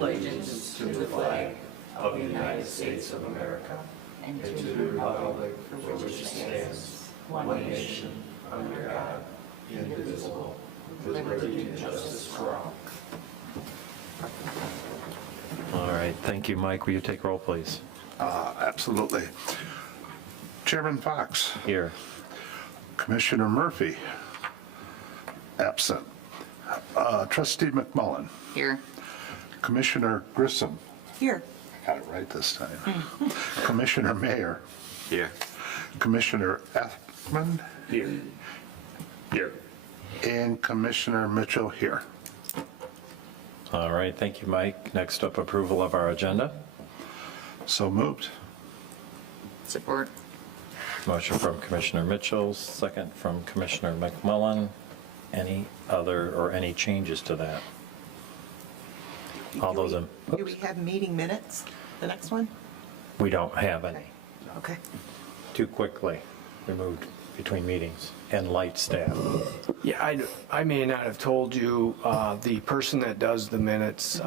allegiance to the flag of the United States of America and to the republic for which it stands, one nation, under God, indivisible, with liberty and justice for all. All right, thank you, Mike. Will you take roll, please? Absolutely. Chairman Fox, Here. Commissioner Murphy, absent. Trustee McMullen, Here. Commissioner Grissom, Here. got it right this time. Commissioner Mayer, Here. Commissioner Ethman, Here. Here. and Commissioner Mitchell here. All right, thank you, Mike. Next up, approval of our agenda. So moved. Support. Motion from Commissioner Mitchell, second from Commissioner McMullen. Any other or any changes to that? All those in, Do we have meeting minutes, the next one? we don't have any. Okay. Too quickly. We moved between meetings and light staff. Yeah, I may not have told you, the person that does the minutes,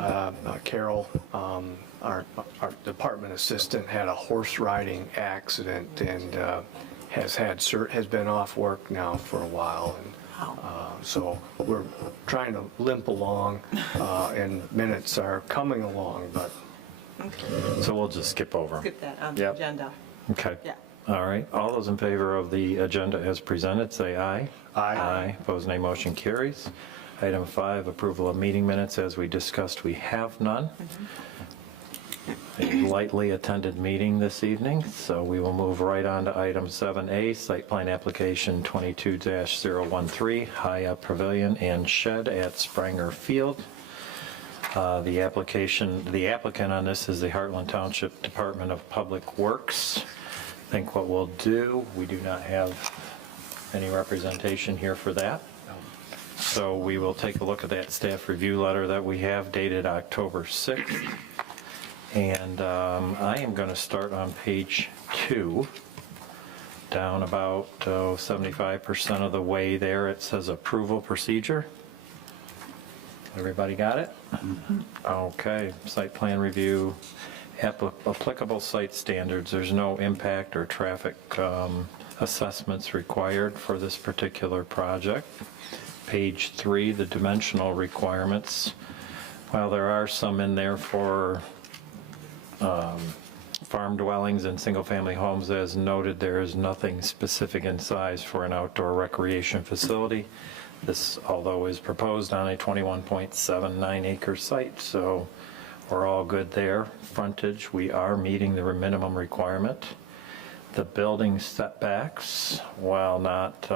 Carol, our department assistant, had a horse riding accident and has been off work now for a while. And so we're trying to limp along, and minutes are coming along, but So we'll just skip over 'em. Skip that on the Yep. agenda. Okay. Yeah. All right. All those in favor of the agenda as presented, say aye. Aye. Aye. Opposed, nay. Motion carries. Item 5, approval of meeting minutes. As we discussed, we have none. A lightly attended meeting this evening, so we will move right on to item 7A, site plan application 22-013, Haya Pavilion and Shed at Spranger Field. The applicant on this is the Heartland Township Department of Public Works. I think what we'll do, we do not have any representation here for that. So we will take a look at that staff review letter that we have dated October 6th. And I am going to start on page 2, down about 75% of the way there. It says approval procedure. Everybody got it? Okay, site plan review, applicable site standards. There's no impact or traffic assessments required for this particular project. Page 3, the dimensional requirements. While there are some in there for farm dwellings and single-family homes, as noted, there is nothing specific in size for an outdoor recreation facility. This, although is proposed on a 21.79 acre site, so we're all good there. Frontage, we are meeting the minimum requirement. The building setbacks, while not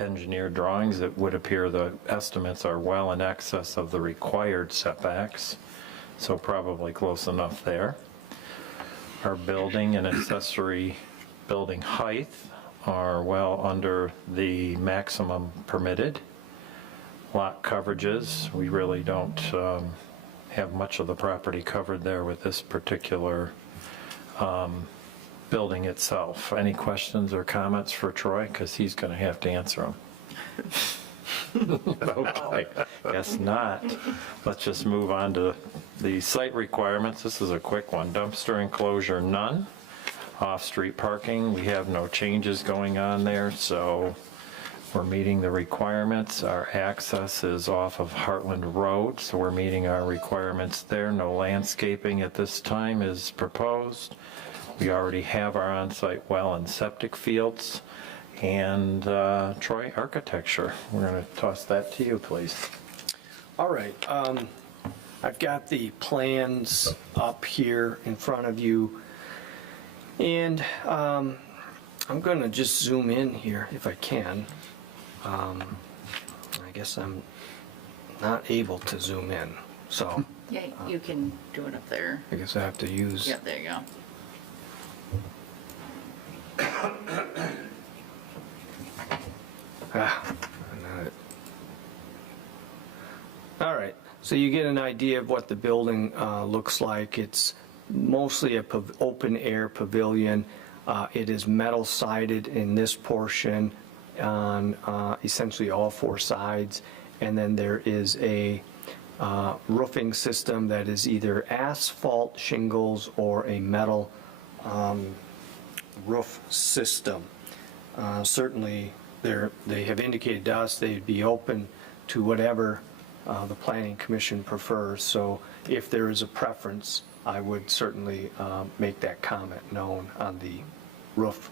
engineered drawings, it would appear the estimates are well in excess of the required setbacks, so probably close enough there. Our building and accessory building height are well under the maximum permitted. Lot coverages, we really don't have much of the property covered there with this particular building itself. Any questions or comments for Troy? Because he's going to have to answer them. Okay, guess not. Let's just move on to the site requirements. This is a quick one. Dumpster enclosure, none. Off-street parking, we have no changes going on there, so we're meeting the requirements. Our access is off of Heartland Road, so we're meeting our requirements there. No landscaping at this time is proposed. We already have our on-site well and septic fields. And Troy, architecture, we're going to toss that to you, please. all right. I've got the plans up here in front of you. And I'm going to just zoom in here if I can. I guess I'm not able to zoom in, so Yeah, you can do it up there. I guess I have to use. Yep, there you go. Not it. All right, so you get an idea of what the building looks like. It's mostly a open-air pavilion. It is metal sided in this portion on essentially all four sides, and then there is a roofing system that is either asphalt shingles or a metal roof system. Certainly, they have indicated to us they'd be open to whatever the Planning Commission prefers. So if there is a preference, I would certainly make that comment known on the roof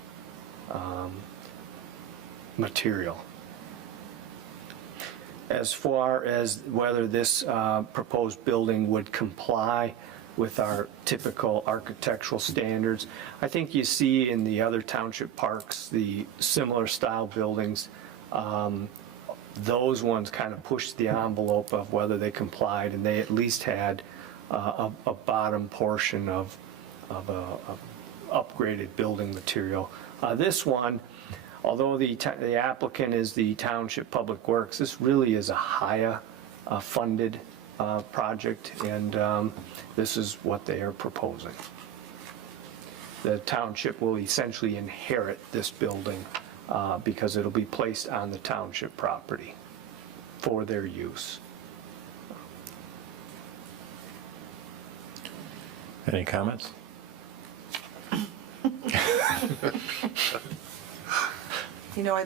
material. As far as whether this proposed building would comply with our typical architectural standards, I think you see in the other township parks, the similar style buildings, those ones kind of pushed the envelope of whether they complied, and they at least had a bottom portion of a upgraded building material. This one, although the applicant is the Township Public Works, this really is a HIA funded project, and this is what they are proposing. The township will essentially inherit this building because it'll be placed on the township property for their use. Any comments? You know, I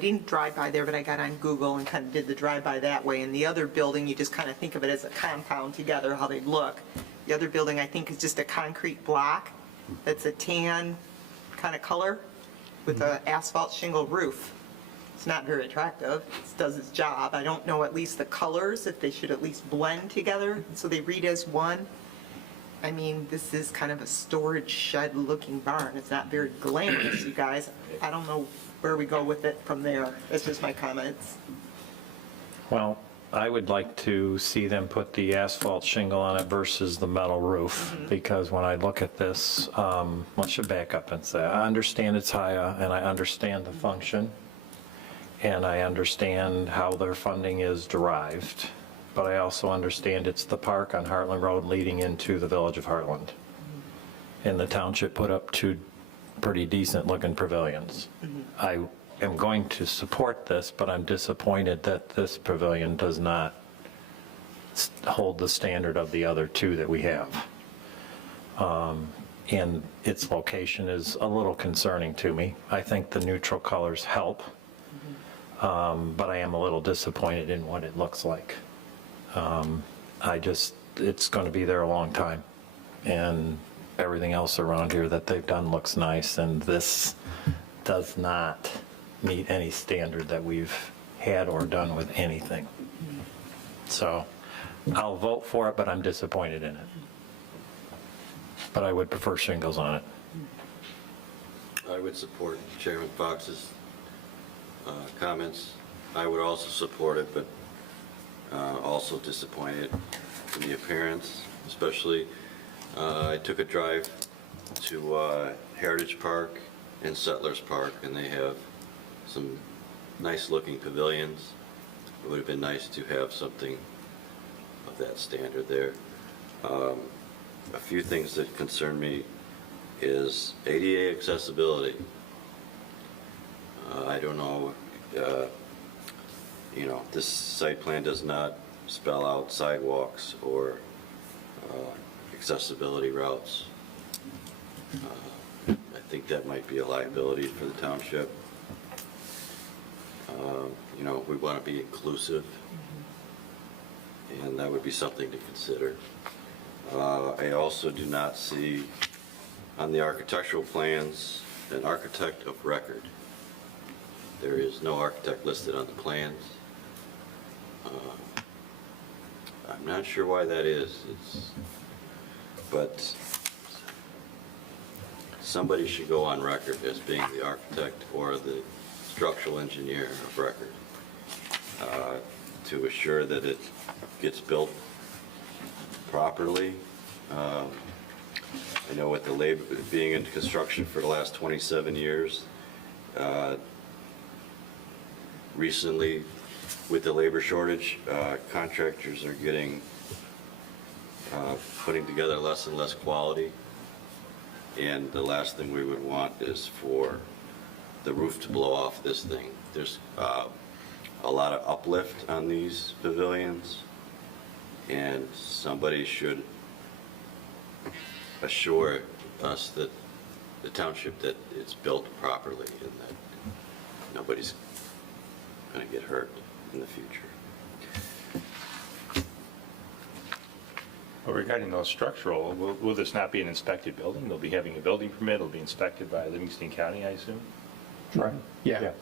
didn't drive by there, but I got on Google and kind of did the drive-by that way. And the other building, you just kind of think of it as a compound together, how they look. The other building, I think, is just a concrete block that's a tan kind of color with an asphalt shingle roof. It's not very attractive. It does its job. I don't know at least the colors, if they should at least blend together so they read as one. I mean, this is kind of a storage shed looking barn. It's not very glamorous, you guys. I don't know where we go with it from there. That's just my comments. Well, I would like to see them put the asphalt shingle on it versus the metal roof, because when I look at this, let's just back up and say, I understand it's HIA, and I understand the function, and I understand how their funding is derived, but I also understand it's the park on Heartland Road leading into the village of Heartland. And the township put up 2 pretty decent looking pavilions. I am going to support this, but I'm disappointed that this pavilion does not hold the standard of the other 2 that we have. And its location is a little concerning to me. I think the neutral colors help, but I am a little disappointed in what it looks like. It's going to be there a long time, and everything else around here that they've done looks nice, and this does not meet any standard that we've had or done with anything. So I'll vote for it, but I'm disappointed in it. But I would prefer shingles on it. I would support Chairman Fox's comments. I would also support it, but also disappointed in the appearance, especially I took a drive to Heritage Park and Settlers Park, and they have some nice looking pavilions. It would have been nice to have something of that standard there. A few things that concern me is ADA accessibility. I don't know, this site plan does not spell out sidewalks or accessibility routes. I think that might be a liability for the township. We want to be inclusive, and that would be something to consider. I also do not see on the architectural plans an architect of record. There is no architect listed on the plans. I'm not sure why that is. But somebody should go on record as being the architect or the structural engineer of record to assure that it gets built properly. I know with the labor being in construction for the last 27 years, recently with the labor shortage, contractors are putting together less and less quality, and the last thing we would want is for the roof to blow off this thing. There's a lot of uplift on these pavilions, and somebody should assure us that the township that it's built properly and that nobody's going to get hurt in the future. Well, regarding those structural, will this not be an inspected building? They'll be having a building permit, it'll be inspected by Livingston County, I assume? Right. Yeah.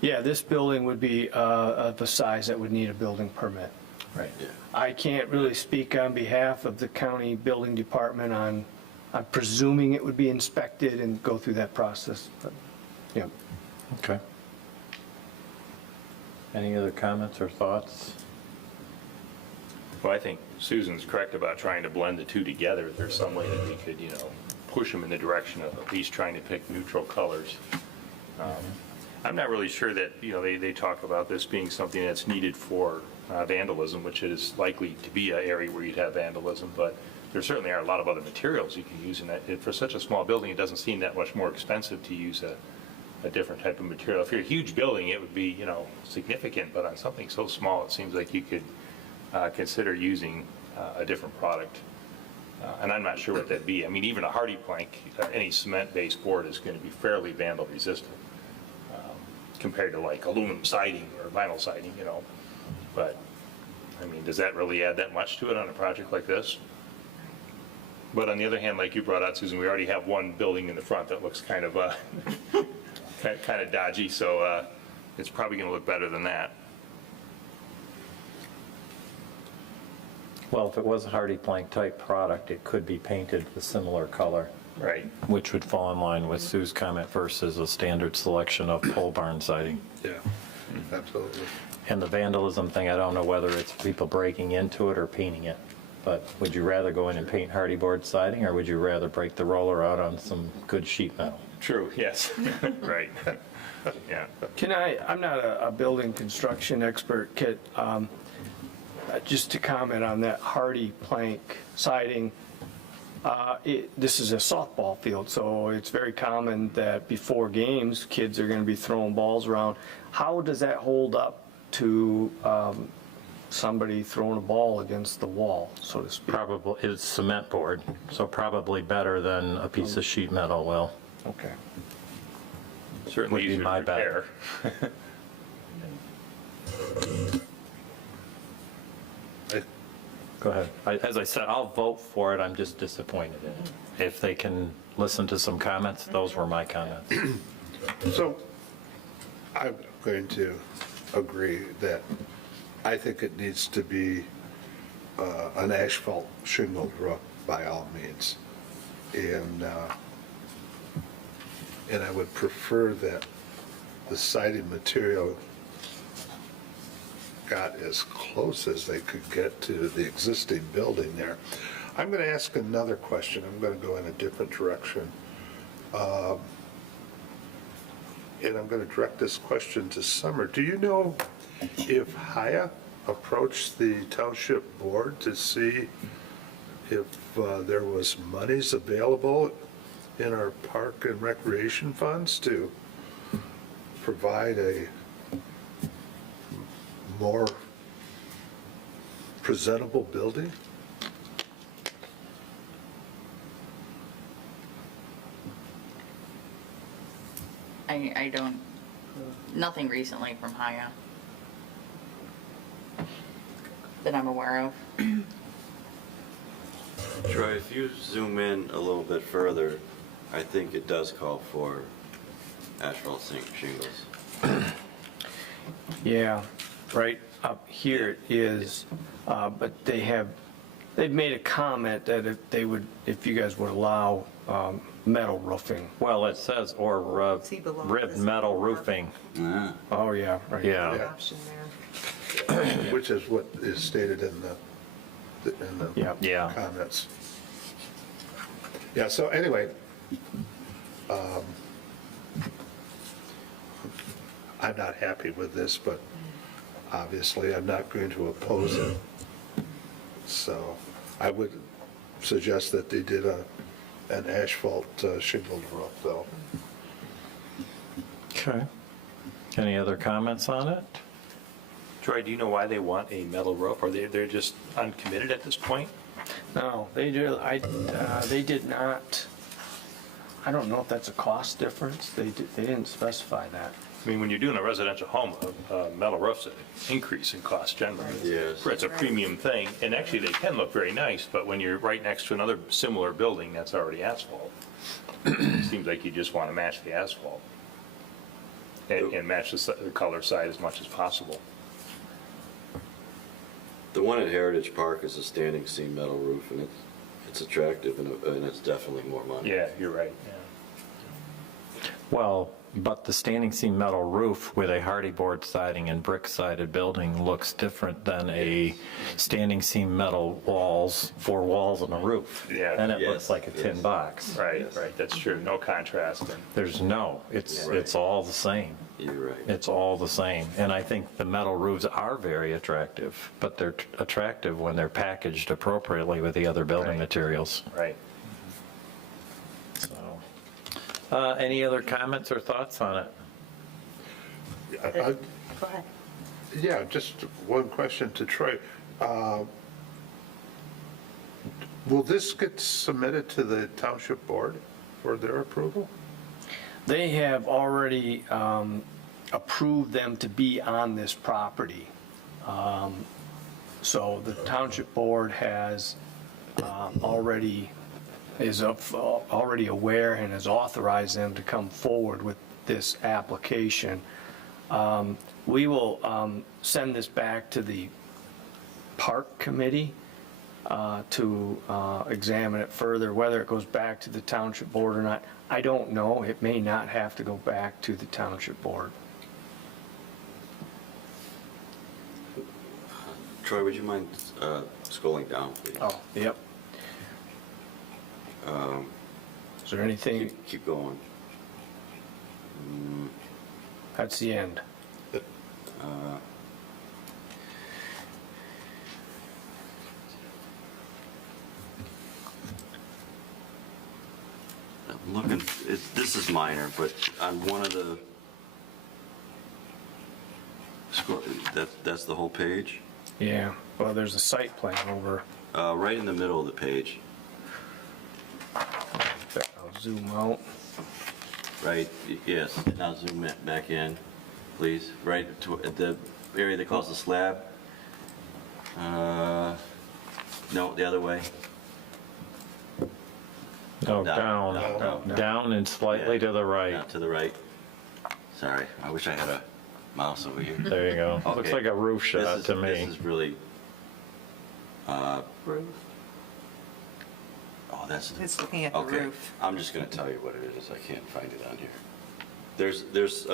Yeah, this building would be of a size that would need a building permit. Right. Yeah. I can't really speak on behalf of the county building department on, I'm presuming it would be inspected and go through that process, but, yeah. Okay. Any other comments or thoughts? Well, I think Susan's correct about trying to blend the two together. If there's some way that we could, push them in the direction of at least trying to pick neutral colors. I'm not really sure that, they talk about this being something that's needed for vandalism, which is likely to be an area where you'd have vandalism, but there certainly are a lot of other materials you can use in that. For such a small building, it doesn't seem that much more expensive to use a different type of material. If you're a huge building, it would be, significant, but on something so small, it seems like you could consider using a different product. And I'm not sure what that'd be. I mean, even a hardy plank, any cement-based board is going to be fairly vandal resistant compared to like aluminum siding or vinyl siding, But, I mean, does that really add that much to it on a project like this? But on the other hand, like you brought out, Susan, we already have one building in the front that looks kind of dodgy, so it's probably going to look better than that. Well, if it was a hardy plank type product, it could be painted a similar color, Right. which would fall in line with Sue's comment versus a standard selection of pole barn siding. Yeah, absolutely. And the vandalism thing, I don't know whether it's people breaking into it or painting it. But would you rather go in and paint hardy board siding, or would you rather break the roller out on some good sheet metal? True, yes. Right. Yeah. I'm not a building construction expert, Kit. Just to comment on that hardy plank siding, this is a softball field, so it's very common that before games, kids are going to be throwing balls around. How does that hold up to somebody throwing a ball against the wall, so to speak? Probably, it's cement board, so probably better than a piece of sheet metal will. Okay. Certainly Would be easier to my bet. repair. Go ahead. As I said, I'll vote for it, I'm just disappointed in it. If they can listen to some comments, those were my comments. So I'm going to agree that I think it needs to be an asphalt shingled roof by all means. And I would prefer that the siding material got as close as they could get to the existing building there. I'm going to ask another question. I'm going to go in a different direction. And I'm going to direct this question to Summer. Do you know if Haya approached the township board to see if there was monies available in our park and recreation funds to provide a more presentable building? I don't, nothing recently from Haya that I'm aware of. Troy, if you zoom in a little bit further, I think it does call for asphalt shingles. Yeah, right up here it is, but they've made a comment that if you guys would allow metal roofing. Well, it says, or See below ribbed this metal door. roofing. Oh, yeah, right. Yeah. Yeah. Option there. Which is what is stated in the Yeah. Yeah. comments. Yeah, so anyway, I'm not happy with this, but obviously I'm not going to oppose it. So I would suggest that they did an asphalt shingled roof, though. Okay. Any other comments on it? Troy, do you know why they want a metal roof? Or they're just uncommitted at this point? No, they did not, I don't know if that's a cost difference. They didn't specify that. I mean, when you're doing a residential home, metal roof's an increase in cost generally. Yes. It's a premium thing, and actually they can look very nice, but when you're right next to another similar building that's already asphalt, it seems like you just want to match the asphalt and match the color side as much as possible. The one at Heritage Park is a standing seam metal roof, and it's attractive, and it's definitely more money. Yeah, you're right, yeah. Well, but the standing seam metal roof with a hardy board siding and brick sided building looks different than a standing seam metal walls, 4 walls and a roof. Yeah. And it Yes, looks like a tin yes. box. Right, that's true, no contrast. And There's it's all the same. You're right. It's all the same. And I think the metal roofs are very attractive, but they're attractive when they're packaged appropriately with the other building Right. materials. Right. So, any other comments or thoughts on it? Go ahead. Yeah, just one question to Troy. Will this get submitted to the township board for their approval? They have already approved them to be on this property. So the township board has already aware and has authorized them to come forward with this application. We will send this back to the park committee to examine it further. Whether it goes back to the township board or not, I don't know. It may not have to go back to the township board. Troy, would you mind scrolling down, please? Oh, yep. Is there anything, Keep going. that's the end. I'm looking, this is minor, but on one of the, that's the whole page? Yeah, well, there's a site plan over, Right in the middle of the page, I'll zoom out. right, yes, now zoom it back in, please, right to at the area they call the slab. No, the other way. Oh, Down, down, down. down and slightly to the right. Down to the right. Sorry, I wish I had a mouse over here. There you go. Looks Okay. like a roof shot to me. This is really, Roof. oh, that's. It's looking at the Okay, roof. I'm just gonna tell you what it is, I can't find it on here. There's,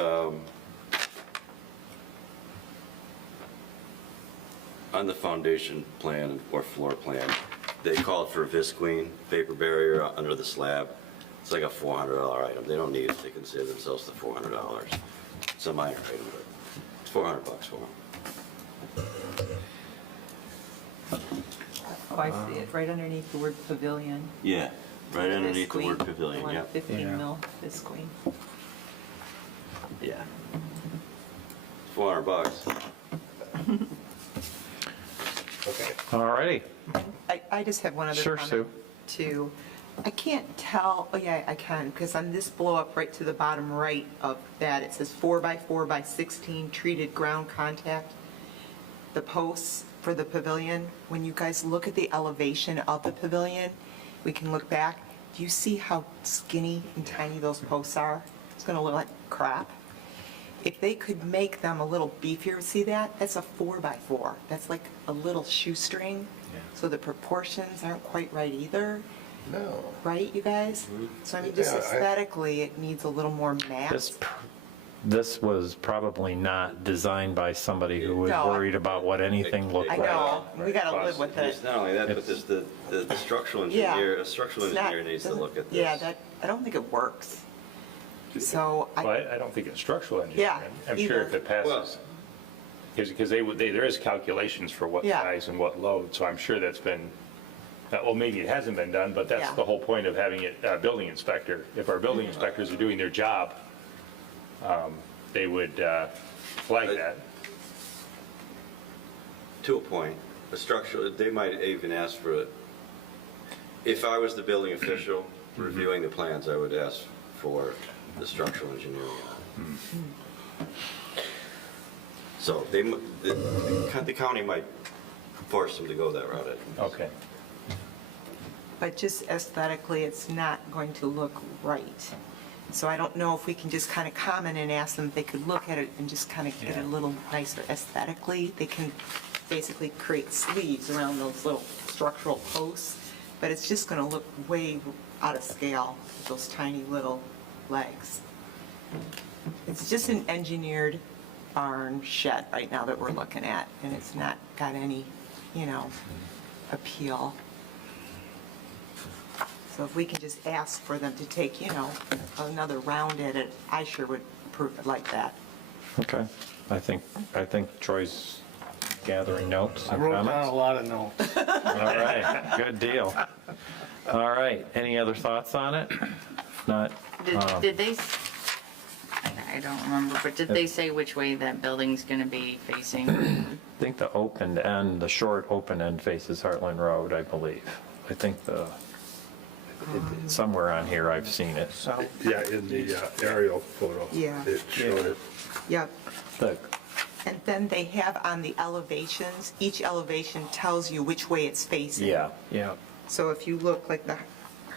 on the foundation plan or floor plan, they call it for a visqueen, vapor barrier under the slab. It's like a $400 item, they don't need it, they can save themselves the $400. It's a minor item, but it's $400 for them. Oh, I see it, right underneath the word pavilion. Yeah, right underneath the word Visqueen. pavilion, One yep. 15 Yeah. mil visqueen. Yeah. $400. Okay. All righty. I just have one other Sure, comment Sue. too. I can't tell, oh yeah, I can, because on this blow up right to the bottom right of that, it says 4x4x16 treated ground contact. The posts for the pavilion, when you guys look at the elevation of the pavilion, we can look back. Do you see how skinny and tiny those posts are? It's gonna look like crap. If they could make them a little beefier, see that? That's a 4x4. That's like a little shoestring. So the proportions aren't quite right either, No. right, you guys? So I mean, just Yeah, aesthetically, it needs a little more This, mass. this was probably not designed by somebody who was No. worried about what anything looked I like. know, we gotta live with it. It's not only that, but there's the structural Yeah. engineer, a structural It's not- engineer needs to look at this. Yeah, I don't think it works. So Well, I, I don't think it's structural engineering. Yeah, I'm sure either. if it passes, because there is calculations for what Yeah. size and what load, so I'm sure that's been, well, maybe it hasn't been done, but that's Yeah. the whole point of having it, building inspector. If our building inspectors are doing their job, they would flag that. To a point. A structural, they might even ask for it. If I was the building official reviewing the plans, I would ask for the structural engineering. So the county might force them to go that route. I think. Okay. But just aesthetically, it's not going to look right. So I don't know if we can just kind of comment and ask them if they could look at it and just kind of get it a little nicer aesthetically. They can basically create sleeves around those little structural posts, but it's just going to look way out of scale with those tiny little legs. It's just an engineered barn shed right now that we're looking at, and it's not got any, appeal. So if we can just ask for them to take, another round at it, I sure would approve it like that. Okay. I think Troy's gathering notes I and wrote down a comments. lot of notes. All right, good deal. All right, any other thoughts on it? If not, Did they, I don't remember, but did they say which way that building's gonna be facing? I think the open end, the short open end faces Heartland Road, I believe. I think somewhere on here I've seen it. So, Yeah, in the aerial photo. Yeah. It showed it. Yep. The- And then they have on the elevations, each elevation tells you which way it's facing. Yeah, yeah. So if you look like the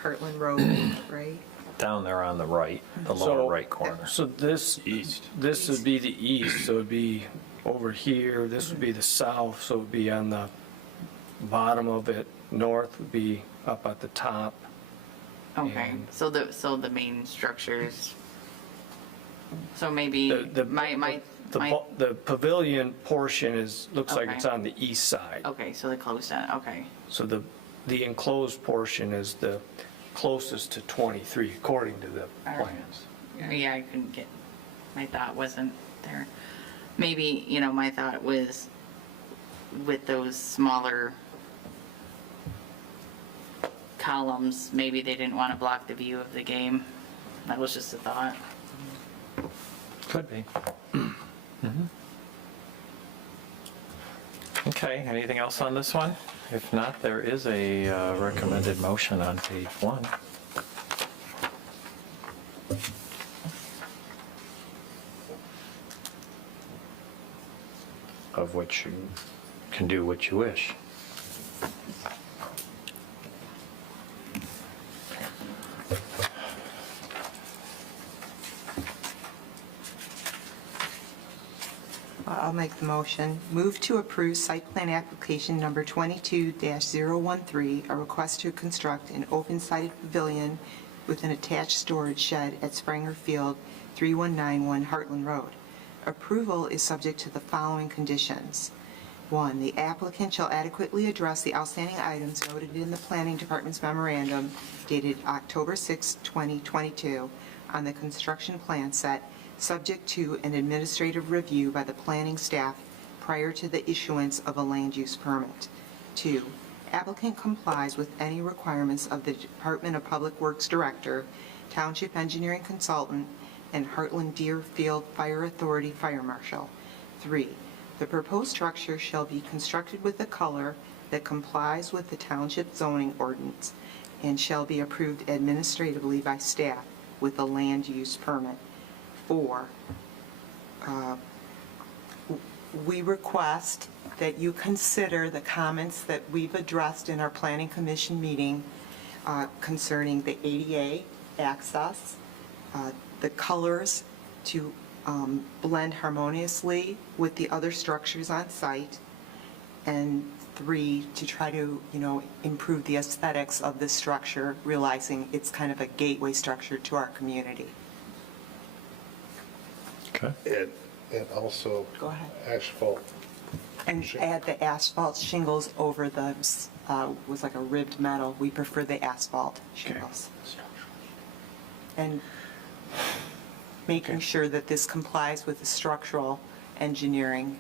Heartland Road, right? down there on the right, the So- lower right corner. So this would be the east, so it'd be over here, this would be the south, so it'd be on the bottom of it. North would be up at the top. Okay, And- so the main structures, so maybe, The the pavilion portion looks like it's Okay. on the east side. okay, so the closed end, okay. So the enclosed portion is the closest to 23, according to the All right. plans. Yeah, I couldn't get, my thought wasn't there. Maybe, my thought was with those smaller columns, maybe they didn't want to block the view of the game. That was just a thought. Could be. Okay, anything else on this one? If not, there is a recommended motion on page 1. Of which you can do what you wish. I'll make the motion. Move to approve site plan application number 22-013, a request to construct an open-sided pavilion with an attached storage shed at Springer Field, 3191 Heartland Road. Approval is subject to the following conditions. 1, the applicant shall adequately address the outstanding items noted in the Planning Department's memorandum dated October 6, 2022, on the construction plan set, subject to an administrative review by the planning staff prior to the issuance of a land use permit. 2, applicant complies with any requirements of the Department of Public Works Director, Township Engineering Consultant, and Heartland Deerfield Fire Authority Fire Marshal. 3, the proposed structure shall be constructed with a color that complies with the township zoning ordinance and shall be approved administratively by staff with a land use permit. 4, we request that you consider the comments that we've addressed in our Planning Commission meeting concerning the ADA access, the colors to blend harmoniously with the other structures on site, and 3, to try to, improve the aesthetics of this structure, realizing it's kind of a gateway structure to our community. Okay. And also Go ahead. asphalt. And add the asphalt shingles over the, was like a ribbed metal. We prefer the asphalt shingles. And making sure that this complies with the structural engineering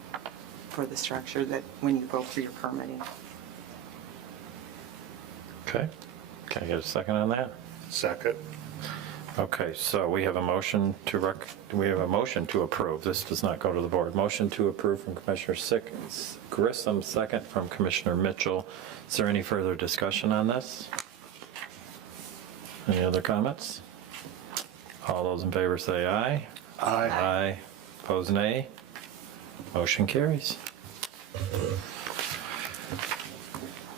for the structure that when you go through your permitting. Okay. Can I get a second on that? Second. Okay, so we have a motion we have a motion to approve. This does not go to the board. Motion to approve from Commissioner Grissom, second from Commissioner Mitchell. Is there any further discussion on this? Any other comments? All those in favor say aye. Aye. Aye. Opposed, nay. Motion carries.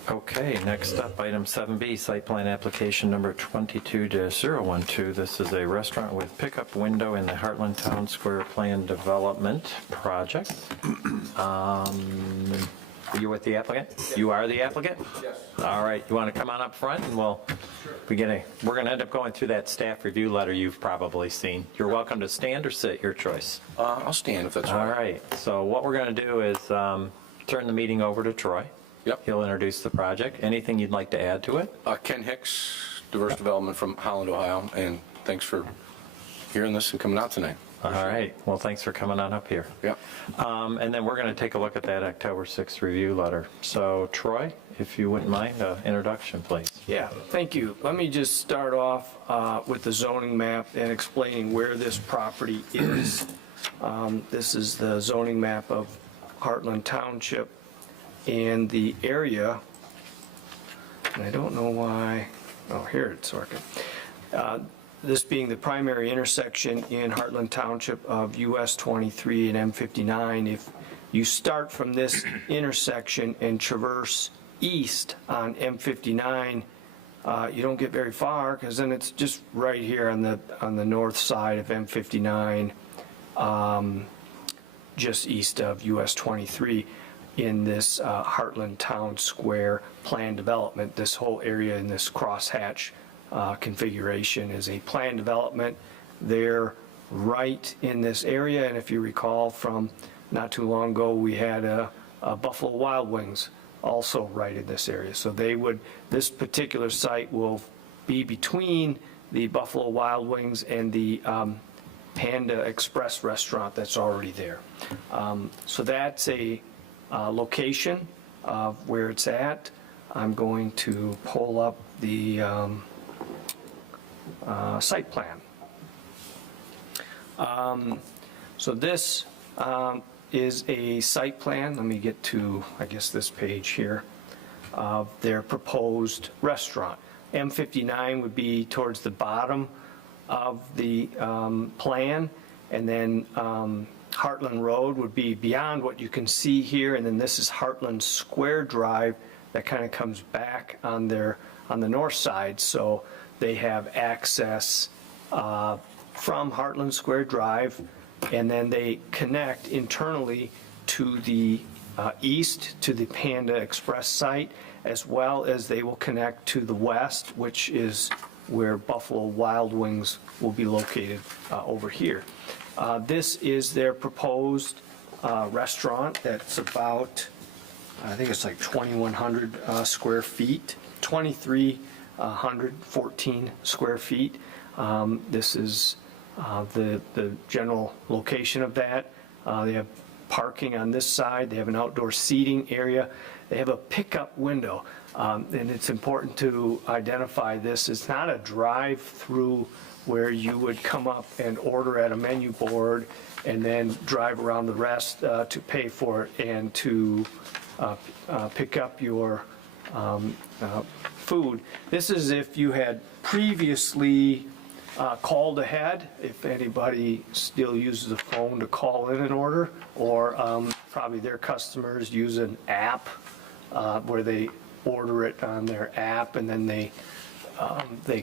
Okay, next up, item 7B, site plan application number 22-012. This is a restaurant with pickup window in the Heartland Town Square Plan Development Project. Are you with the applicant? You are the applicant? Yes. All right, you want to come on up front and we're going to end up going through that staff review letter you've probably seen. You're welcome to stand or sit, your choice. I'll stand if that's all All right. right, so what we're going to do is turn the meeting over to Troy. Yep. He'll introduce the project. Anything you'd like to add to it? Ken Hicks, Diverse Development from Holland, Ohio, and thanks for hearing this and coming out tonight. All right, well, thanks for coming on up here. Yep. And then we're going to take a look at that October 6th review letter. So Troy, if you wouldn't mind, introduction, please. Yeah, thank you. Let me just start off with the zoning map and explaining where this property is. This is the zoning map of Heartland Township, and the area, and I don't know why, oh, here it's working. This being the primary intersection in Heartland Township of US 23 and M59. If you start from this intersection and traverse east on M59, you don't get very far, because then it's just right here on the north side of M59, just east of US 23. In this Heartland Town Square plan development. This whole area in this crosshatch configuration is a plan development. They're right in this area, and if you recall from not too long ago, we had a Buffalo Wild Wings also right in this area. So this particular site will be between the Buffalo Wild Wings and the Panda Express restaurant that's already there. So that's a location of where it's at. I'm going to pull up the site plan. So this is a site plan. Let me get to, I guess, this page here of their proposed restaurant. M59 would be towards the bottom of the plan, and then Heartland Road would be beyond what you can see here, and then this is Heartland Square Drive that kind of comes back on the north side, so they have access from Heartland Square Drive, and then they connect internally to the east to the Panda Express site, as well as they will connect to the west, which is where Buffalo Wild Wings will be located over here. This is their proposed restaurant that's about, I think it's like 2,100 square feet, 2,314 square feet. This is the general location of that. They have parking on this side. They have an outdoor seating area. They have a pickup window. And it's important to identify this. It's not a drive-through where you would come up and order at a menu board and then drive around the rest to pay for it and to pick up your food. This is if you had previously called ahead, if anybody still uses a phone to call in an order, or probably their customers use an app where they order it on their app and then they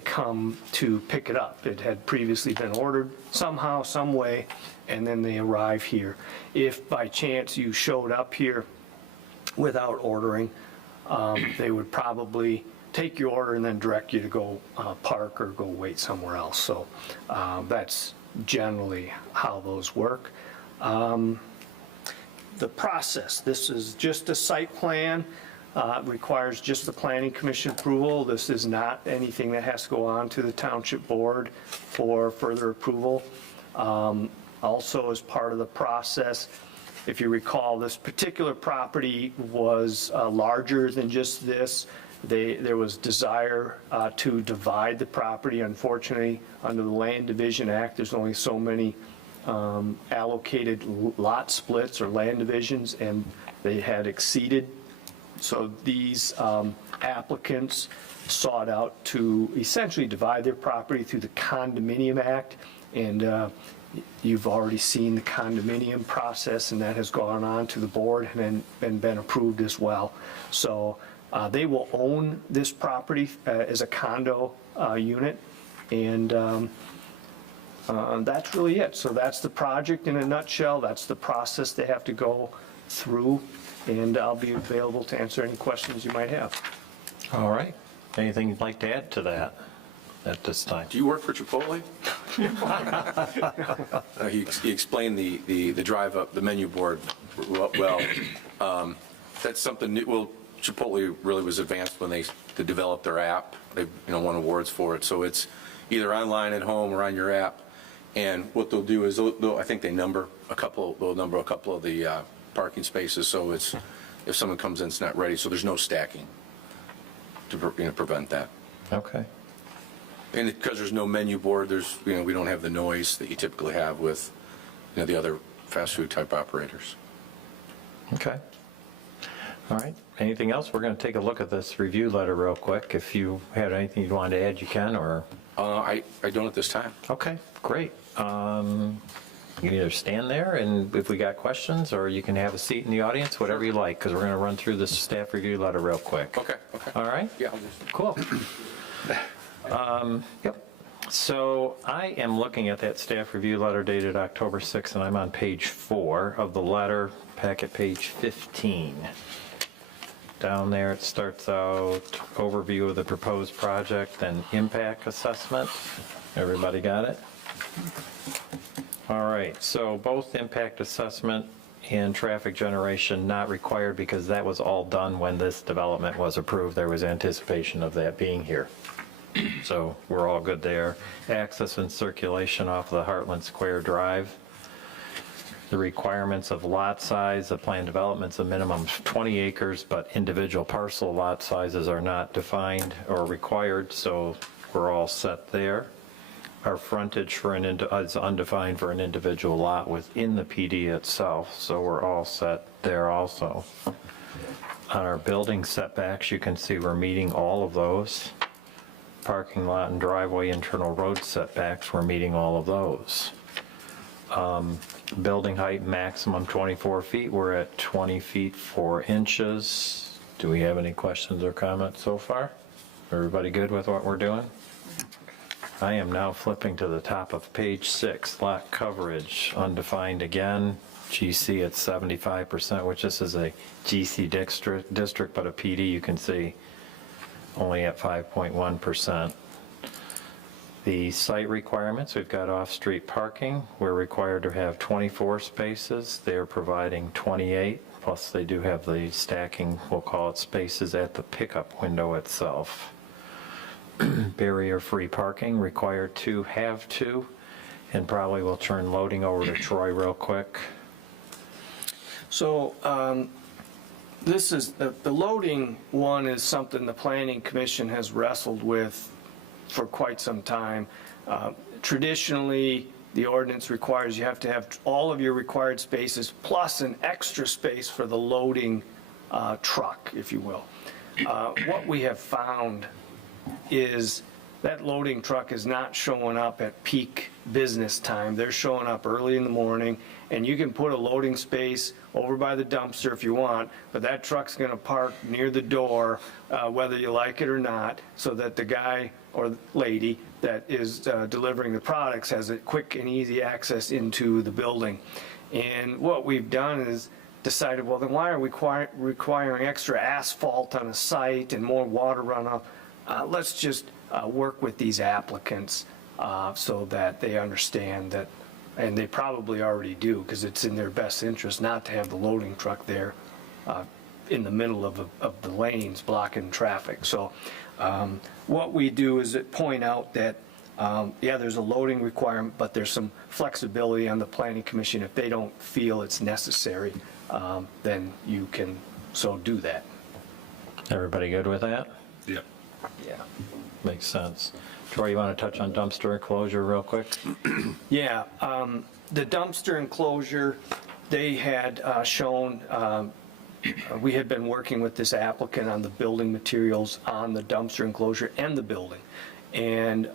come to pick it up. It had previously been ordered somehow, some way, and then they arrive here. If by chance you showed up here without ordering, they would probably take your order and then direct you to go park or go wait somewhere else. So that's generally how those work. The process, this is just a site plan. Requires just the Planning Commission approval. This is not anything that has to go on to the Township Board for further approval. Also, as part of the process, if you recall, this particular property was larger than just this. There was desire to divide the property. Unfortunately, under the Land Division Act, there's only so many allocated lot splits or land divisions, and they had exceeded. So these applicants sought out to essentially divide their property through the Condominium Act, and you've already seen the condominium process, and that has gone on to the board and been approved as well. So they will own this property as a condo unit, and that's really it. So that's the project in a nutshell. That's the process they have to go through, and I'll be available to answer any questions you might have. All right. Anything you'd like to add to that at this time? Do you work for Chipotle? He explained the drive up, the menu board well. That's something new. Well, Chipotle really was advanced when they developed their app. They won awards for it. So it's either online at home or on your app. And what they'll do is I think they'll number a couple of the parking spaces. So it's if someone comes in, it's not ready. So there's no stacking to prevent that. Okay. And because there's no menu board, we don't have the noise that you typically have with the other fast food type operators. Okay. All right. Anything else? We're going to take a look at this review letter real quick. If you had anything you wanted to add, you can, or? I don't at this time. Okay, great. You can either stand there and if we got questions, or you can have a seat in the audience, whatever you like, because we're going to run through this staff review letter real quick. Okay. All right? Yeah. Cool. Yep. So I am looking at that staff review letter dated October 6th, and I'm on page 4 of the letter, packet page 15. Down there, it starts out overview of the proposed project and impact assessment. Everybody got it? All right, so both impact assessment and traffic generation not required because that was all done when this development was approved. There was anticipation of that being here. So we're all good there. Access and circulation off the Heartland Square Drive. The requirements of lot size, the planned development's a minimum of 20 acres, but individual parcel lot sizes are not defined or required, so we're all set there. Our frontage is undefined for an individual lot within the PD itself, so we're all set there also. On our building setbacks, you can see we're meeting all of those. Parking lot and driveway internal road setbacks, we're meeting all of those. Building height maximum 24 feet, we're at 20 feet 4 inches. Do we have any questions or comments so far? Everybody good with what we're doing? I am now flipping to the top of page 6, lot coverage, undefined again, GC at 75%, which this is a GC district, but a PD you can see only at 5.1%. The site requirements, we've got off-street parking. We're required to have 24 spaces. They're providing 28, plus they do have the stacking, we'll call it spaces at the pickup window itself. Barrier-free parking, required to have 2, and probably we'll turn loading over to Troy real quick. So this is, the loading one is something the Planning Commission has wrestled with for quite some time. Traditionally, the ordinance requires you have to have all of your required spaces plus an extra space for the loading truck, if you will. What we have found is that loading truck is not showing up at peak business time. They're showing up early in the morning, and you can put a loading space over by the dumpster if you want, but that truck's going to park near the door, whether you like it or not, so that the guy or lady that is delivering the products has a quick and easy access into the building. And what we've done is decided, well, then why are we requiring extra asphalt on a site and more water runoff? Let's just work with these applicants so that they understand that, and they probably already do, because it's in their best interest not to have the loading truck there in the middle of the lanes blocking traffic. So what we do is point out that, yeah, there's a loading requirement, but there's some flexibility on the Planning Commission. If they don't feel it's necessary, then you can so do that. Everybody good with that? Yeah. Makes sense. Troy, you want to touch on dumpster enclosure real quick? Yeah, the dumpster enclosure, they had shown, we had been working with this applicant on the building materials on the dumpster enclosure and the building. And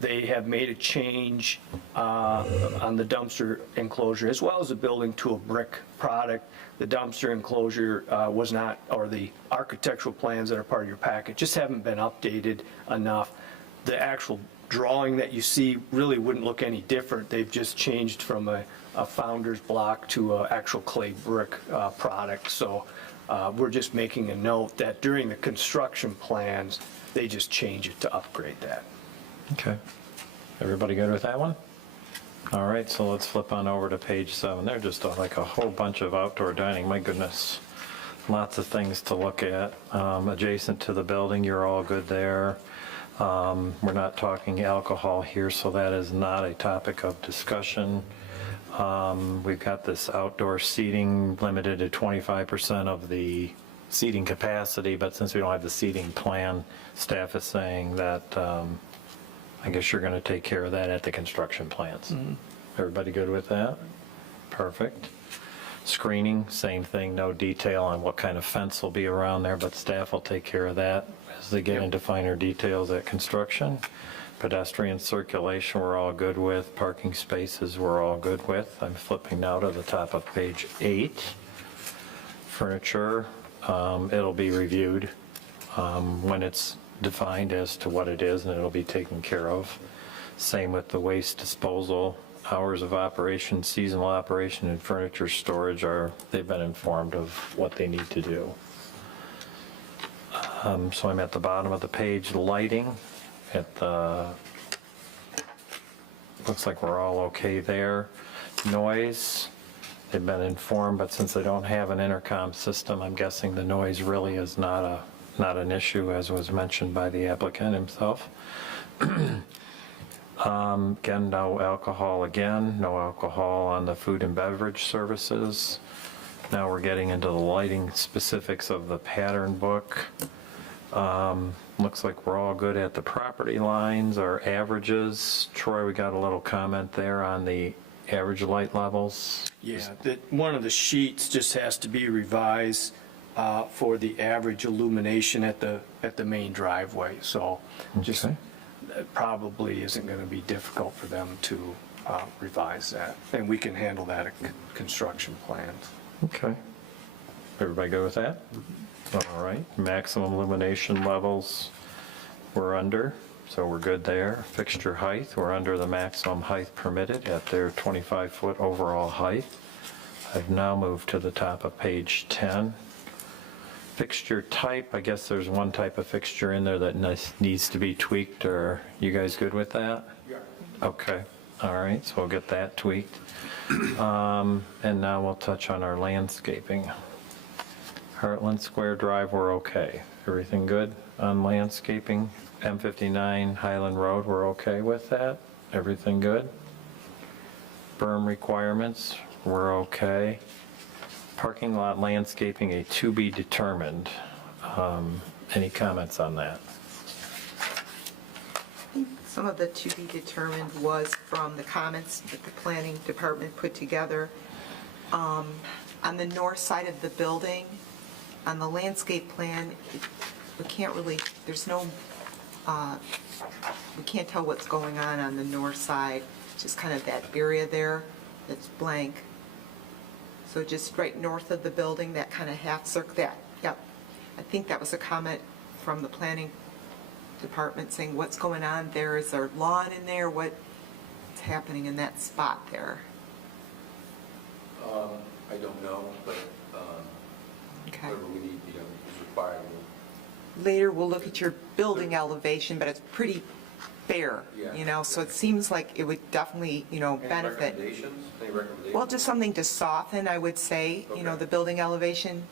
they have made a change on the dumpster enclosure as well as the building to a brick product. The dumpster enclosure was not, or the architectural plans that are part of your packet just haven't been updated enough. The actual drawing that you see really wouldn't look any different. They've just changed from a founder's block to an actual clay brick product. So we're just making a note that during the construction plans, they just change it to upgrade that. Okay. Everybody good with that one? All right, so let's flip on over to page 7. They're just like a whole bunch of outdoor dining, my goodness. Lots of things to look at. Adjacent to the building, you're all good there. We're not talking alcohol here, so that is not a topic of discussion. We've got this outdoor seating limited to 25% of the seating capacity, but since we don't have the seating plan, staff is saying that I guess you're going to take care of that at the construction plans. Everybody good with that? Perfect. Screening, same thing, no detail on what kind of fence will be around there, but staff will take care of that as they get into finer details at construction. Pedestrian circulation, we're all good with. Parking spaces, we're all good with. I'm flipping now to the top of page 8. Furniture, it'll be reviewed when it's defined as to what it is, and it'll be taken care of. Same with the waste disposal. Hours of operation, seasonal operation, and furniture storage they've been informed of what they need to do. So I'm at the bottom of the page, lighting. Looks like we're all okay there. Noise, they've been informed, but since they don't have an intercom system, I'm guessing the noise really is not an issue, as was mentioned by the applicant himself. Again, no alcohol no alcohol on the food and beverage services. Now we're getting into the lighting specifics of the pattern book. Looks like we're all good at the property lines, our averages. Troy, we got a little comment there on the average light levels. Yeah, one of the sheets just has to be revised for the average illumination at the main driveway. So just Okay. it probably isn't going to be difficult for them to revise that. And we can handle that at construction plans. Okay. Everybody go with that? All right. Maximum illumination levels, we're under, so we're good there. Fixture height, we're under the maximum height permitted at their 25-foot overall height. I've now moved to the top of page 10. Fixture type, I guess there's one type of fixture in there that needs to be tweaked. Are you guys good with that? Yeah. Okay. All right, so we'll get that tweaked. And now we'll touch on our landscaping. Heartland Square Drive, we're okay. Everything good on landscaping? M59 Highland Road, we're okay with that? Everything good? Berm requirements, we're okay. Parking lot landscaping, a to be determined. Any comments on that? Some of the to be determined was from the comments that the planning department put together. On the north side of the building, on the landscape plan, we can't really, there's no, we can't tell what's going on the north side, just kind of that area there that's blank. So just right north of the building, that kind of half circle, yep. I think that was a comment from the planning department saying, what's going on there? Is there lawn in there? What's happening in that spot there? I don't know, but Okay. whatever we need, is required. Later, we'll look at your building elevation, but it's pretty bare, Yeah. so it seems like it would definitely, benefit. Any recommendations? Well, just something to soften, I would say, Okay. the building elevation.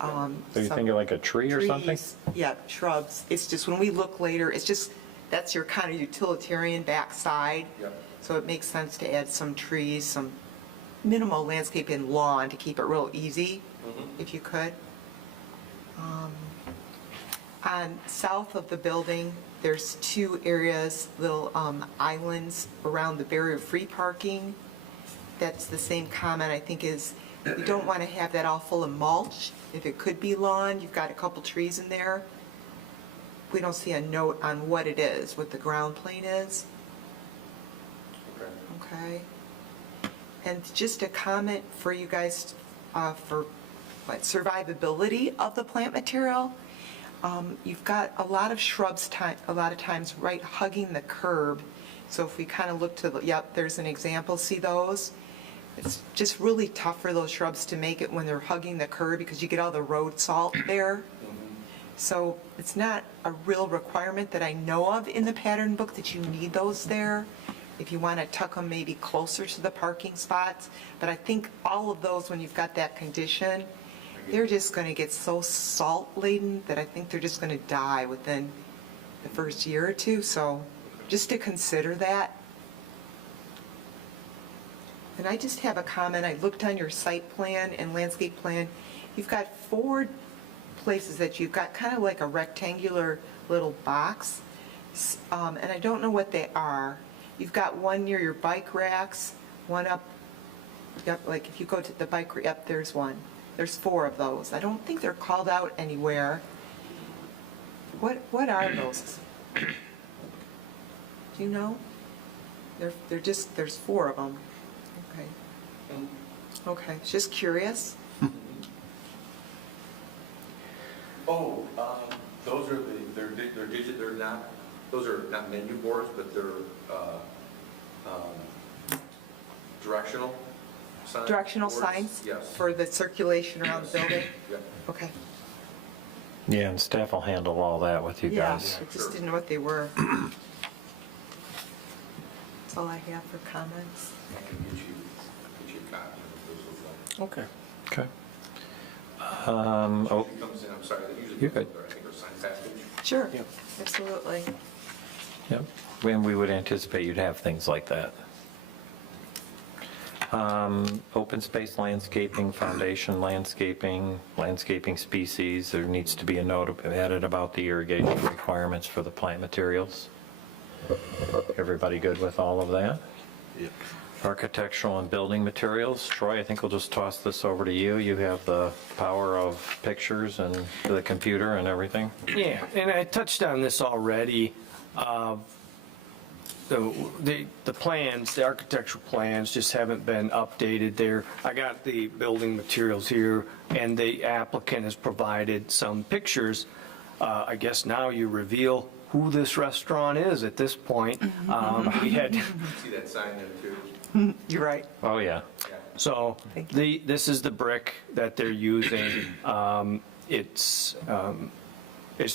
So you some thinking like a tree or something? trees, yeah, shrubs. It's just, when we look later, it's just, that's your kind of utilitarian backside. Yep. So it makes sense to add some trees, some minimal landscape and lawn to keep it real easy, if you could. On south of the building, there's 2 areas, little islands around the barrier-free parking. That's the same comment, I think, is you don't want to have that all full of mulch. If it could be lawn, you've got a couple trees in there. We don't see a note on what it is, what the ground plane is. Okay. And just a comment for you guys for survivability of the plant material. You've got a lot of shrubs a lot of times right hugging the curb. So if we kind of look to the, yep, there's an example, see those? It's just really tough for those shrubs to make it when they're hugging the curb because you get all the road salt there. So it's not a real requirement that I know of in the pattern book that you need those there. If you want to tuck them maybe closer to the parking spots. But I think all of those, when you've got that condition, they're just going to get so salt laden that I think they're just going to die within the first year or two. So just to consider that. And I just have a comment. I looked on your site plan and landscape plan. You've got 4 places that you've got kind of like a rectangular little box. And I don't know what they are. You've got one near your bike racks, one up, yep, like if you go to the bike, yep, there's one. There's 4 of those. I don't think they're called out anywhere. What are those? Do you know? They're just, there's 4 of them. Okay. Okay, just curious. Oh, those are they're not, those are not menu boards, but they're directional signs? Directional boards? signs? Yes. For the circulation around the building? Yeah. Okay. Yeah, and staff will handle all that with you Yeah, guys. I just didn't know what they were. That's all I have for comments. I can get you a copy of those. Okay. Okay. Usually comes in, I'm sorry, that usually You're comes good. in, I think, or sign package. Sure, Yep. absolutely. Yep, and we would anticipate you'd have things like that. Open space landscaping, foundation landscaping, landscaping species, there needs to be a note added about the irrigation requirements for the plant materials. Everybody good with all of that? Yep. Architectural and building materials, Troy, I think we'll just toss this over to you. You have the power of pictures and the computer and everything. Yeah, and I touched on this already. The plans, the architectural plans just haven't been updated there. I got the building materials here, and the applicant has provided some pictures. I guess now you reveal who this restaurant is at this point. We had, See that sign there too? You're right. Oh, yeah. so Thank this is the brick that they're using. It's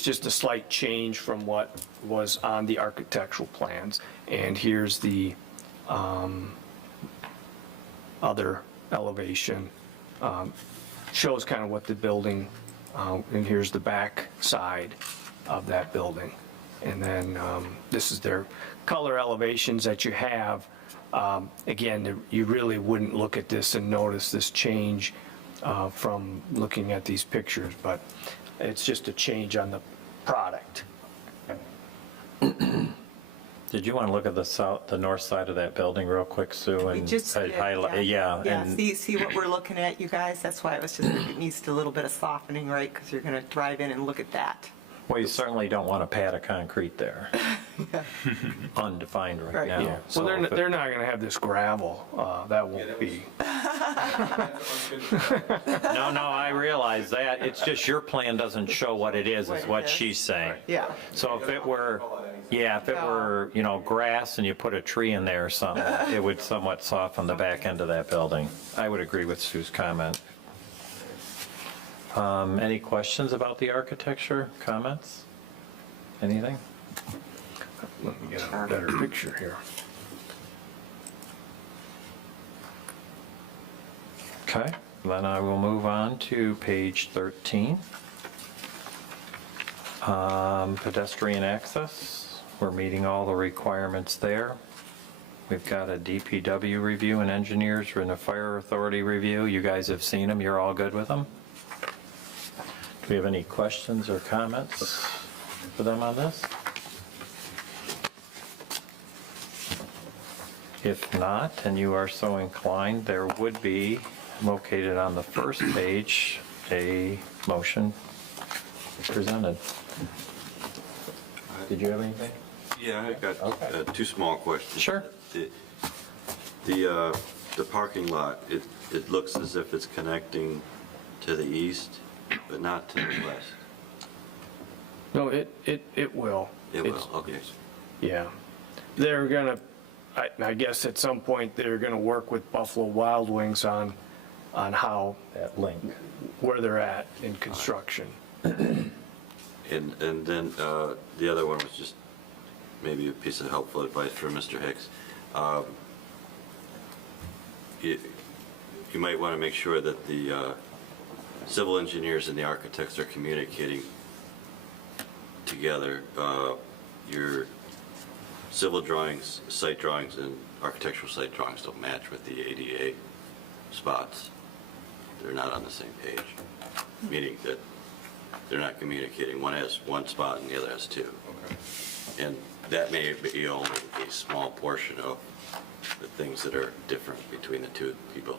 just a slight change from what was on the architectural plans. And here's the other elevation. Shows kind of what the building, and here's the back side of that building. And then this is their color elevations that you have. Again, you really wouldn't look at this and notice this change from looking at these pictures, but it's just a change on the product. Did you want to look at the north side of that building real quick, Sue? We and just did, highlight, yeah. Yeah, and- see what we're looking at, you guys? That's why it was just, it needs a little bit of softening, right? Because you're going to drive in and look at that. Well, you certainly don't want a pad of concrete there. Undefined right Right. now. Yeah, So well, if it- they're not going to have this gravel. That won't be. No, I realize that. It's just your plan doesn't show what it is What it what is. she's saying. Yeah. So if it were, if it were, grass and you put a tree in there or something, it would somewhat soften the back end of that building. I would agree with Sue's comment. Any questions about the architecture, comments? Anything? Let me get a better picture here. Okay, then I will move on to page 13. Pedestrian access, we're meeting all the requirements there. We've got a DPW review and engineers and a fire authority review. You guys have seen them, you're all good with them? Do we have any questions or comments? for them on this? If not, and you are so inclined, there would be located on the first page a motion presented. Did you have anything? Yeah, I've got Okay. two small questions. Sure. The parking lot, it looks as if it's connecting to the east, but not to the west. No, it will. It It's- will, okay. Yeah. They're gonna, I guess at some point, they're gonna work with Buffalo Wild Wings on how, That link. where they're at in construction. And then the other one was just maybe a piece of helpful advice for Mr. Hicks. You might want to make sure that the civil engineers and the architects are communicating together. Your civil drawings, site drawings, and architectural site drawings don't match with the ADA spots. They're not on the same page, meaning that they're not communicating. One has one spot and the other has two. And that may be only a small portion of the things that are different between the two people.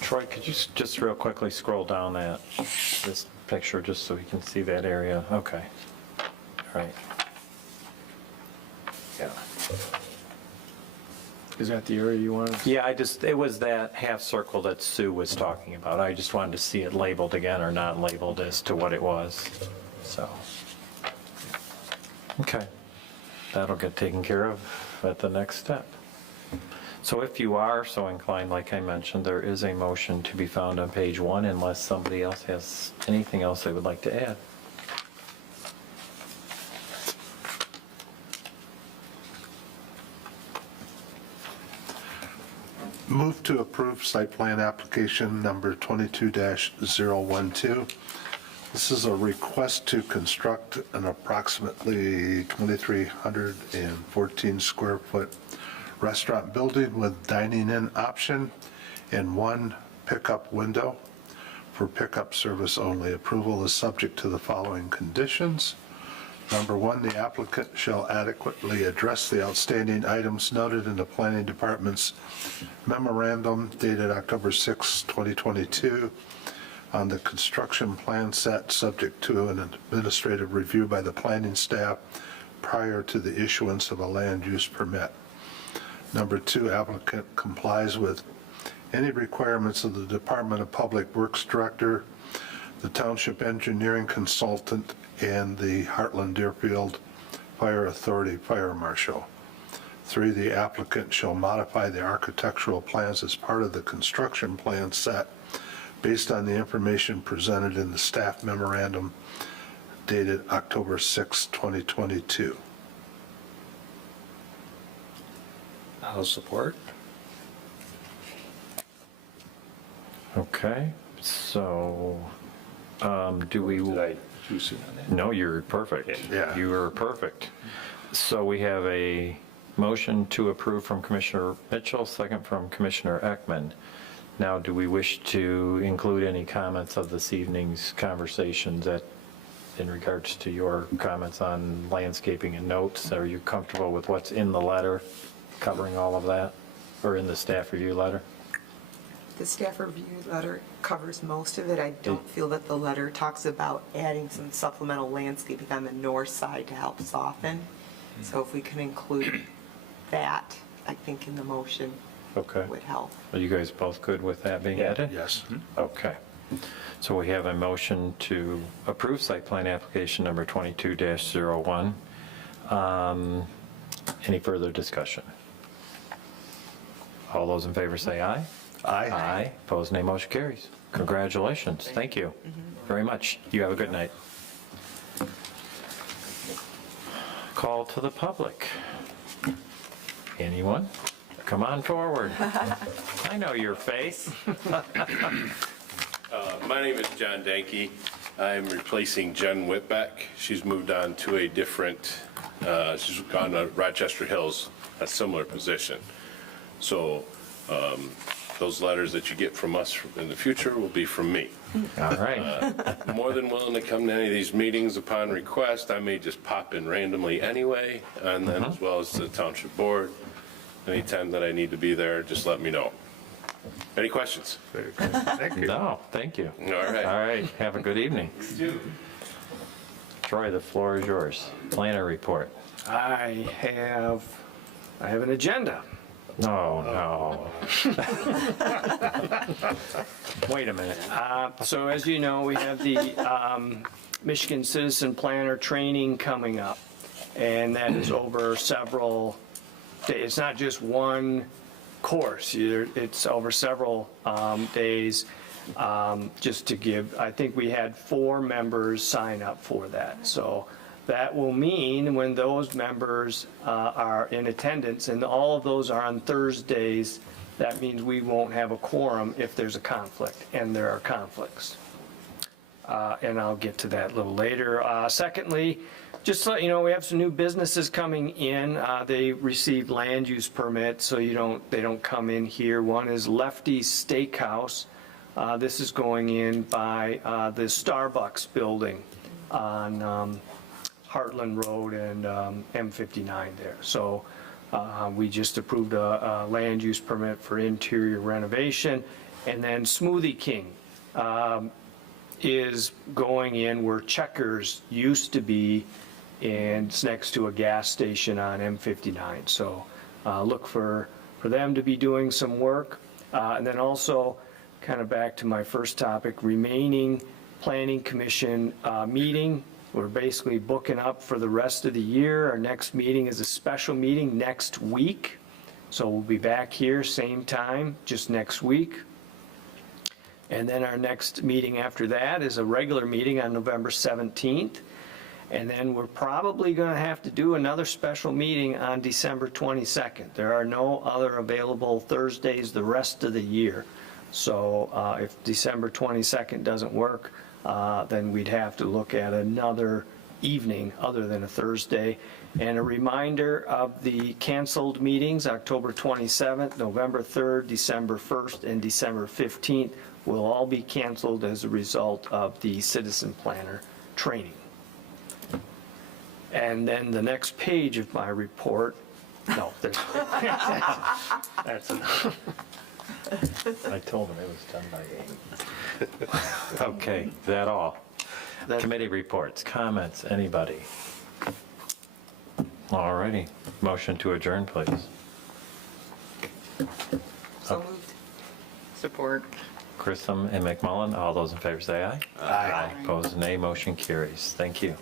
Troy, could you just real quickly scroll down this picture just so we can see that area? Okay. All right. Yeah. Is that the area you wanted? Yeah, it was that half circle that Sue was talking about. I just wanted to see it labeled again or not labeled as to what it was, so. Okay, that'll get taken care of at the next step. So if you are so inclined, like I mentioned, there is a motion to be found on page 1 unless somebody else has anything else they would like to add. Move to approve site plan application number 22-012. This is a request to construct an approximately 2,314 square foot restaurant building with dining-in option and one pickup window for pickup service only. Approval is subject to the following conditions. Number 1, the applicant shall adequately address the outstanding items noted in the planning department's memorandum dated October 6, 2022 on the construction plan set subject to an administrative review by the planning staff prior to the issuance of a land use permit. Number 2, applicant complies with any requirements of the Department of Public Works Director, the Township Engineering Consultant, and the Heartland Deerfield Fire Authority Fire Marshal. 3, the applicant shall modify the architectural plans as part of the construction plan set based on the information presented in the staff memorandum dated October 6, 2022. I'll support. Okay, so do we? Did I too soon on that? No, you're perfect. Yeah. You are perfect. So we have a motion to approve from Commissioner Mitchell, second from Commissioner Ekman. Now, do we wish to include any comments of this evening's conversations in regards to your comments on landscaping and notes? Are you comfortable with what's in the letter, covering all of that, or in the staff review letter? The staff review letter covers most of it. I don't feel that the letter talks about adding some supplemental landscaping on the north side to help soften. So if we can include that, I think in the motion Okay. would help. Are you guys both good with that being added? Yes. Okay. So we have a motion to approve site plan application number 22-01. Any further discussion? All those in favor say aye. Aye. Aye. Opposed, nay. Motion carries. Congratulations. Thank you very much. You have a good night. Call to the public. Anyone? Come on forward. I know your face. My name is John Danke. I'm replacing Jen Whitbeck. She's moved on to a different, she's gone to Rochester Hills, a similar position. So those letters that you get from us in the future will be from me. All right. More than willing to come to any of these meetings upon request. I may just pop in randomly anyway, and then as well as the township board. Anytime that I need to be there, just let me know. Any questions? Very good. Thank you. No, thank you. All right. All right, have a good evening. Troy, the floor is yours. Planner report. I have an agenda. No, no. Wait a minute. So as you know, we have the Michigan Citizen Planner training coming up, and that is over several days. It's not just one course, it's over several days. Just to give, I think we had 4 members sign up for that. So that will mean when those members are in attendance, and all of those are on Thursdays, that means we won't have a quorum if there's a conflict, and there are conflicts. And I'll get to that a little later. Secondly, just to let you know, we have some new businesses coming in. They received land use permits, so they don't come in here. One is Lefty's Steakhouse. This is going in by the Starbucks building on Heartland Road and M59 there. So we just approved a land use permit for interior renovation. And then Smoothie King is going in where Checkers used to be, and it's next to a gas station on M59. So look for them to be doing some work. And then also, kind of back to my first topic, remaining Planning Commission meeting. We're basically booking up for the rest of the year. Our next meeting is a special meeting next week. So we'll be back here, same time, just next week. And then our next meeting after that is a regular meeting on November 17th. And then we're probably going to have to do another special meeting on December 22nd. There are no other available Thursdays the rest of the year. So if December 22nd doesn't work, then we'd have to look at another evening other than a Thursday. And a reminder of the canceled meetings, October 27th, November 3rd, December 1st, and December 15th will all be canceled as a result of the Citizen Planner training. And then the next page of my report, no, there's, that's enough. I told him it was done by 8. Okay, is that all? Committee reports, comments, anybody? All righty, motion to adjourn, please. So moved. Support. Grissom and McMullen, all those in favor say aye. Aye. Opposed, nay, motion carries. Thank you.